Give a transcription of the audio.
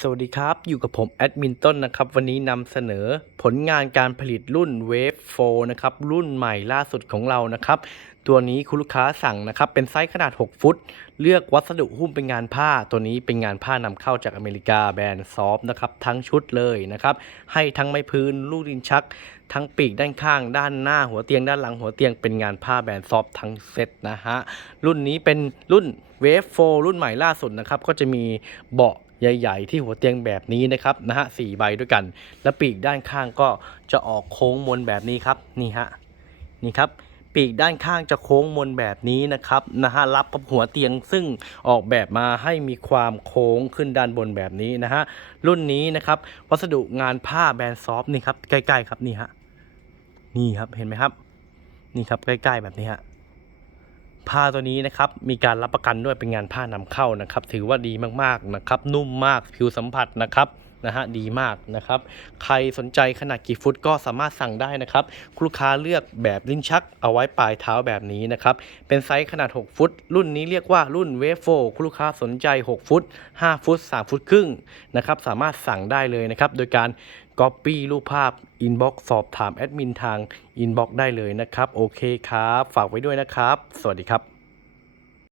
สวัสดีครับ อยู่กับผมแอดมินต้นนะครับ วันนี้นำเสนอผลงานการผลิตรุ่น Wave 4 นะครับ รุ่นใหม่ล่าสุดของเรานะครับ ตัวนี้คุณลูกค้าสั่งนะครับ เป็นไซส์ขนาด 6 ฟุต เลือกวัสดุหุ้มเป็นงานผ้า ตัวนี้เป็นงานผ้านำเข้าจากอเมริกาแบรนด์ซอฟนะครับ ทั้งชุดเลยนะครับ ให้ทั้งไม้พื้น ลูกดินชัก ทั้งปีกด้านข้าง ด้านหน้าหัวเตียงด้านหลังหัวเตียงเป็นงานผ้าแบรนด์ซอฟทั้งเซ็ตนะฮะรุ่นนี้เป็นรุ่น Wave 4 รุ่นใหม่ล่าสุดนะครับก็จะมีเบาะ ใหญ่ๆ ที่หัวเตียงแบบนี้นะครับนะฮะสี่ใบด้วยกัน และปีกด้านข้างก็จะออกโค้งมนแบบนี้ครับนี่ฮะนี่ครับปีกด้านข้างจะโค้งมนแบบนี้นะครับนะฮะรับกับหัวเตียงซึ่งออกแบบมาให้มีความโค้งขึ้นด้านบนแบบนี้นะฮะรุ่นนี้นะครับวัสดุงานผ้าแบรนด์ซอฟนี่ครับใกล้ๆครับนี่ฮะนี่ครับเห็นไหมครับนี่ครับใกล้ๆแบบนี้ฮะ ผ้าตัวนี้นะครับมีการรับประกันด้วยเป็นงานผ้านำเข้านะครับ ถือว่าดีมากๆนะครับ นุ่มมากผิวสัมผัสนะครับ นะฮะดีมากนะครับ ใครสนใจขนาดกี่ฟุตก็สามารถสั่งได้นะครับคุลูกค้าเลือกแบบลิ้นชักเอาไว้ปลายเท้าแบบนี้นะครับ เป็นไซส์ขนาด 6 ฟุต รุ่นนี้เรียกว่ารุ่นเวฟโฟคุณลูกค้าสนใจ 6 ฟุต 5 ฟุต 3 ฟุตครึ่งนะครับสามารถสั่งได้เลยนะครับ โดยการ Copy รูปภาพ Inbox สอบถามแอดมินทาง Inbox ได้เลยนะครับ โอเคครับ ฝากไว้ด้วยนะครับ สวัสดีครับ